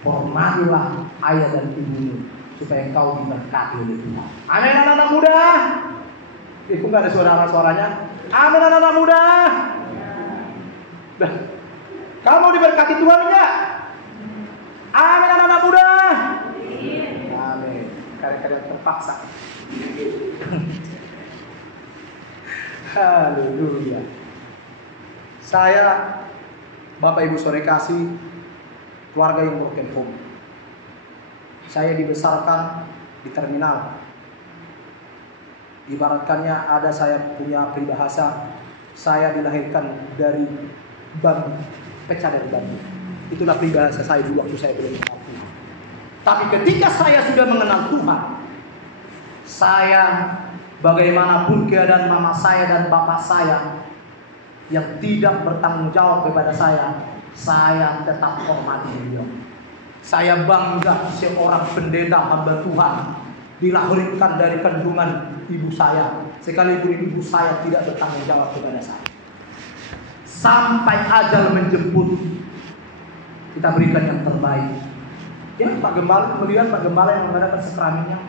hormatilah ayah dan ibumu supaya engkau diberkati oleh Tuhan. Amin anak-anak muda. Itu nggak ada suaranya. Amin anak-anak muda. Nah, kamu diberkati Tuhan enggak? Amin anak-anak muda. Amin. Kadang-kadang terpaksa. Haleluya. Saya Bapak Ibu sore kasih, keluarga yang broken home. Saya dibesarkan di terminal. Ibaratkannya ada saya punya peribahasa, Saya dilahirkan dari bambu, pecah dari bambu. Itulah peribahasa saya dulu waktu saya belum mengenal Tuhan. Tapi ketika saya sudah mengenal Tuhan, saya bagaimanapun keadaan mama saya dan bapak saya yang tidak bertanggung jawab kepada saya tetap hormati beliau. Saya bangga seorang pendeta hamba Tuhan dilahirkan dari kandungan ibu saya, sekalipun ibu saya tidak bertanggung jawab kepada saya. Sampai ajal menjemput, kita berikan yang terbaik. Ya, Pak Gembala, melihat Pak Gembala yang mengadakan sakramentnya,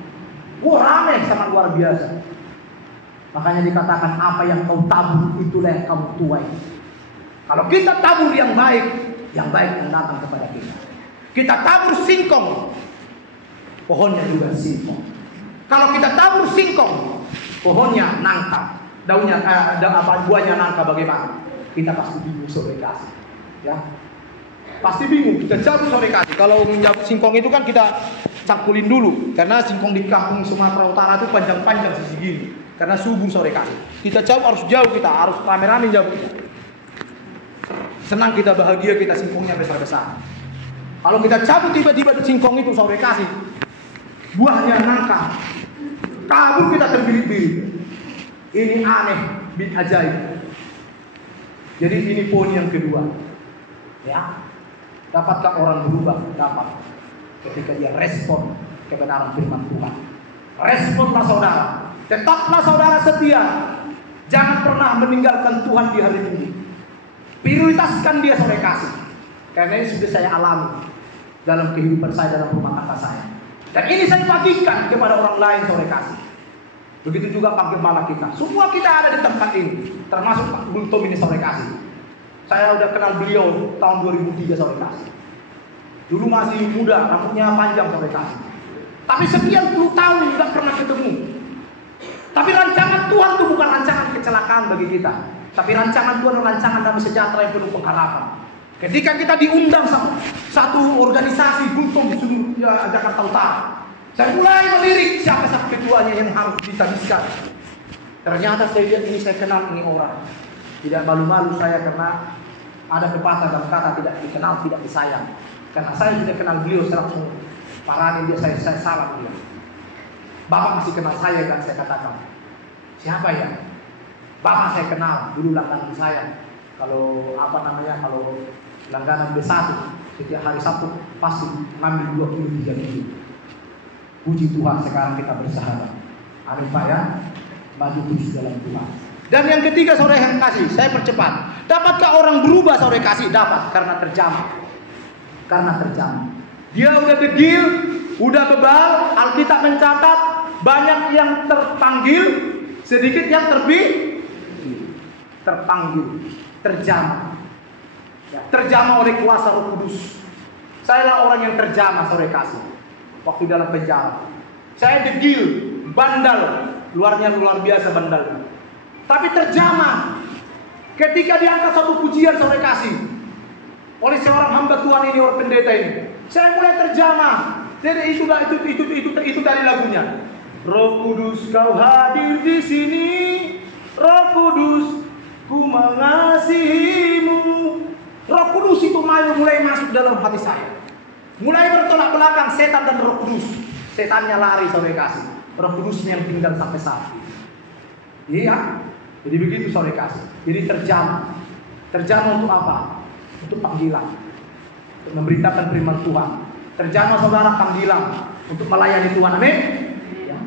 wah ramai, sangat luar biasa. Makanya dikatakan apa yang kau tabur itulah yang kamu tuai. Kalau kita tabur yang baik yang datang kepada kita. Kita tabur singkong, pohonnya juga singkong. Kalau kita tabur singkong, pohonnya nangka, daunnya buahnya nangka, bagaimana? Kita pasti bingung sore kasih, ya. Pasti bingung, kita cabut sore kasih. Kalau menjabut singkong itu kan kita cangkulin dulu, karena singkong di kampung Sumatera Utara itu panjang-panjang segini. Karena subur sore kasih. Kita cabut harus jauh, kita harus rame-rame jauh. Senang kita, bahagia kita, singkongnya besar-besar. Kalau kita cabut tiba-tiba singkong itu sore kasih, buahnya nangka, kabur kita terbirit-birit. Ini aneh, bin ajaib. Jadi ini poin yang kedua. Ya, dapatkah orang berubah? Dapat. Ketika dia respon kebenaran firman Tuhan. Responlah saudara. Tetaplah saudara setia. Jangan pernah meninggalkan Tuhan di hari ini. Prioritaskan dia sore kasih. Karena ini sudah saya alami dalam kehidupan saya, dalam rumah tangga saya. Dan ini saya bagikan kepada orang lain sore kasih. Begitu juga Pak Gembala kita. Semua kita ada di tempat ini, termasuk Pak Bultom ini sore kasih. Saya udah kenal beliau tahun 2003 sore kasih. Dulu masih muda, rambutnya panjang sore kasih. Tapi sekian puluh tahun tidak pernah ketemu. Tapi rancangan Tuhan itu bukan rancangan kecelakaan bagi kita. Tapi rancangan Tuhan adalah rancangan damai sejahtera yang penuh pengharapan. Ketika kita diundang satu organisasi Bultom di seluruh Jakarta Utara, saya mulai melirik siapa ketuanya yang harus ditabiskan. Ternyata saya lihat ini, saya kenal ini orang. Tidak malu-malu saya karena ada pepatah dalam kata tidak dikenal tidak disayang. Karena saya tidak kenal beliau secara langsung. Parani dia, saya salah dia. Bapak masih kenal saya kan, saya katakan. Siapa ya? Bapak saya kenal, dulu langganan saya. Kalau kalau langganan B1 setiap hari Sabtu pasti ngambil 2 kilo 3 kilo. Puji Tuhan, sekarang kita bersahabat. Amin Pak ya. Maju terus dalam Tuhan. Dan yang ketiga sore yang kasih, saya percepat. Dapatkah orang berubah sore kasih? Dapat, karena terjamah. Dia udah degil, udah bebal. Alkitab mencatat banyak yang terpanggil, sedikit yang terpanggil, terjamah. Ya, terjamah oleh kuasa Roh Kudus. Saya lah orang yang terjamah sore kasih. Waktu dalam penjara, saya degil, bandal, luarnya luar biasa bandal. Tapi terjamah ketika diangkat satu pujian sore kasih oleh seorang hamba Tuhan ini, orang pendeta ini. Saya mulai terjamah. Jadi itu dari lagunya. Roh Kudus kau hadir di sini, Roh Kudus ku mengasihimu. Roh Kudus itu mulai masuk dalam hati saya. Mulai bertolak belakang setan dan Roh Kudus. Setannya lari sore kasih. Roh Kudusnya yang tinggal sampai saat ini. Iya. Jadi begitu sore kasih. Jadi terjamah. Terjamah untuk apa? Untuk panggilan. Untuk memberitakan firman Tuhan. Terjamah saudara panggilan untuk melayani Tuhan. Amin. Ya.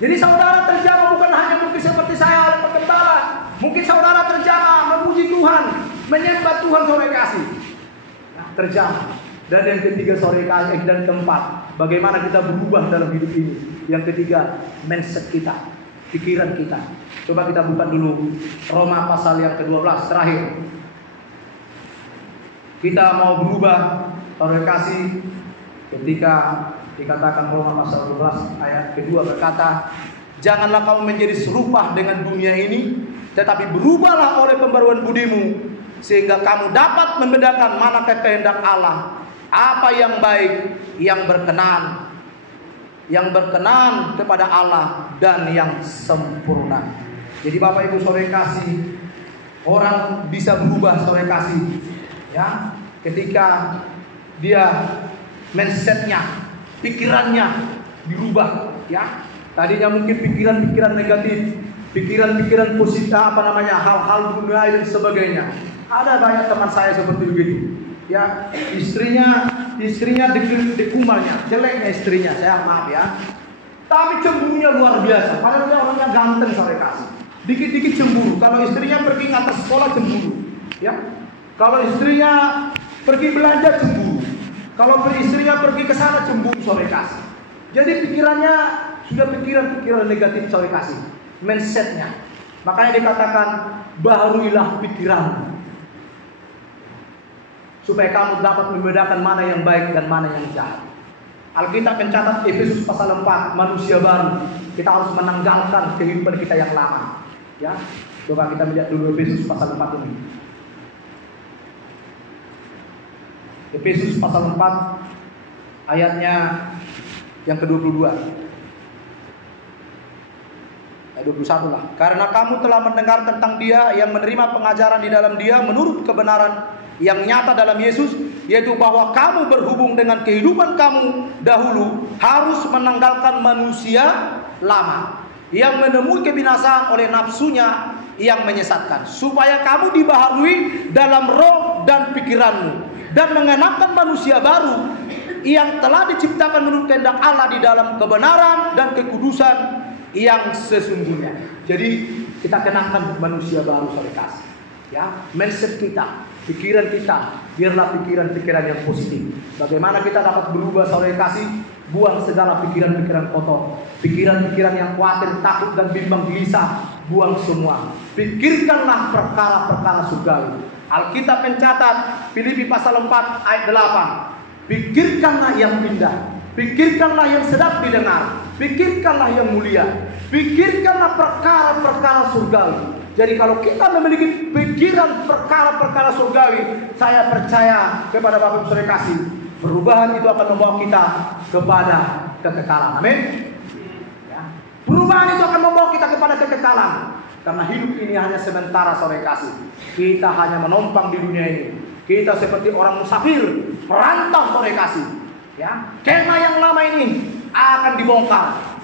Jadi saudara terjamah bukan hanya mungkin seperti saya oleh pengembala. Mungkin saudara terjamah memuji Tuhan, menyembah Tuhan sore kasih. Ya, terjamah. Dan yang ketiga sore kasih, dan keempat, bagaimana kita berubah dalam hidup ini. Yang ketiga, mindset kita, pikiran kita. Coba kita buka dulu Roma pasal yang ke-12 terakhir. Kita mau berubah sore kasih ketika dikatakan Roma pasal 12 ayat kedua berkata, janganlah kamu menjadi serupa dengan dunia ini, tetapi berubahlah oleh pembaruan budimu, sehingga kamu dapat membedakan manakah kehendak Allah, apa yang baik, yang berkenan kepada Allah dan yang sempurna. Jadi Bapak Ibu sore kasih, orang bisa berubah saudara kasih. Ya, ketika dia mindsetnya, pikirannya dirubah. Ya, tadinya mungkin pikiran-pikiran negatif, pikiran-pikiran positif, hal-hal dunia dan sebagainya. Ada banyak teman saya seperti begitu. Ya, istrinya dekumalnya, jeleknya istrinya, saya maaf ya. Tapi cemburunya luar biasa. Padahal dia orangnya ganteng saudara kasih. Dikit-dikit cemburu. Kalau istrinya pergi ngantar sekolah cemburu. Ya, kalau istrinya pergi belanja cemburu. Kalau istrinya pergi ke sana cemburu saudara kasih. Jadi pikirannya sudah pikiran-pikiran negatif saudara kasih. Mindsetnya. Makanya dikatakan baharuilah pikiran, supaya kamu dapat membedakan mana yang baik dan mana yang jahat. Alkitab mencatat Efesus pasal 4, manusia baru. Kita harus menanggalkan kehidupan kita yang lama. Ya, coba kita melihat dulu Efesus pasal 4 ini. Efesus pasal 4 ayatnya yang ke-22. Ayat 21 lah. Karena kamu telah mendengar tentang Dia yang menerima pengajaran di dalam Dia menurut kebenaran yang nyata dalam Yesus, yaitu bahwa kamu berhubung dengan kehidupan kamu dahulu harus menanggalkan manusia lama yang menemui kebinasaan oleh nafsunya yang menyesatkan, supaya kamu dibaharui dalam roh dan pikiranmu dan mengenakan manusia baru yang telah diciptakan menurut kehendak Allah di dalam kebenaran dan kekudusan yang sesungguhnya. Jadi kita kenakan manusia baru saudara kasih. Ya, mindset kita, pikiran kita, biarlah pikiran-pikiran yang positif. Bagaimana kita dapat berubah saudara kasih? Buang segala pikiran-pikiran kotor, pikiran-pikiran yang khawatir, takut dan bimbang gelisah, buang semua. Pikirkanlah perkara-perkara surgawi. Alkitab mencatat Filipi pasal 4 ayat 8. Pikirkanlah yang indah, pikirkanlah yang sedap didengar, pikirkanlah yang mulia, pikirkanlah perkara-perkara surgawi. Jadi kalau kita memiliki pikiran perkara-perkara surgawi, saya percaya kepada Bapak Ibu Saudara kasih, perubahan itu akan membawa kita kepada kekekalan. Amin. Ya. Perubahan itu akan membawa kita kepada kekekalan. Karena hidup ini hanya sementara saudara kasih. Kita hanya menumpang di dunia ini. Kita seperti orang musafir, perantau saudara kasih. Ya. Kemah yang lama ini akan dibongkar.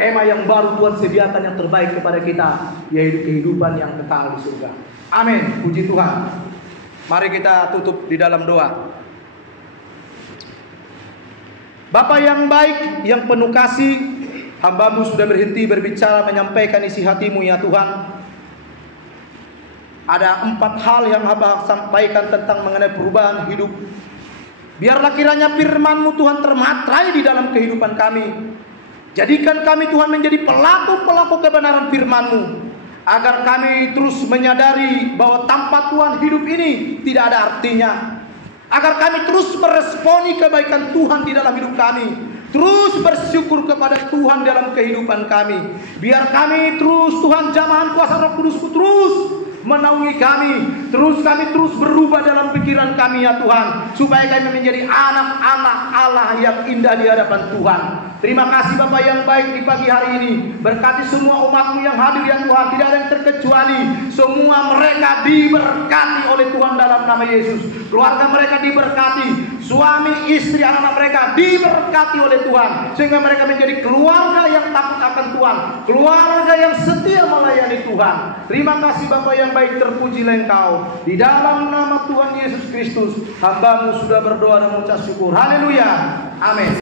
Kemah yang baru Tuhan sediakan yang terbaik kepada kita, yaitu kehidupan yang kekal di surga. Amin. Puji Tuhan. Mari kita tutup di dalam doa. Bapa yang baik, yang penuh kasih, hamba-Mu sudah berhenti berbicara menyampaikan isi hati-Mu ya Tuhan. Ada 4 hal yang hamba sampaikan tentang mengenai perubahan hidup. Biarlah kiranya firman-Mu Tuhan termatrai di dalam kehidupan kami. Jadikan kami Tuhan menjadi pelaku-pelaku kebenaran firman-Mu, agar kami terus menyadari bahwa tanpa Tuhan hidup ini tidak ada artinya. Agar kami terus meresponi kebaikan Tuhan di dalam hidup kami, terus bersyukur kepada Tuhan dalam kehidupan kami. Biar kami terus Tuhan jamahan kuasa Roh Kudus-Mu terus menaungi kami, kami terus berubah dalam pikiran kami ya Tuhan, supaya kami menjadi anak-anak Allah yang indah di hadapan Tuhan. Terima kasih Bapa yang baik di pagi hari ini. Berkati semua umat-Mu yang hadir ya Tuhan, tidak ada yang terkecuali. Semua mereka diberkati oleh Tuhan dalam nama Yesus. Keluarga mereka diberkati, suami, istri, anak-anak mereka diberkati oleh Tuhan, sehingga mereka menjadi keluarga yang takut akan Tuhan, keluarga yang setia melayani Tuhan. Terima kasih Bapa yang baik, terpujilah Engkau. Di dalam nama Tuhan Yesus Kristus, hamba-Mu sudah berdoa dan mengucap syukur. Haleluya. Amin.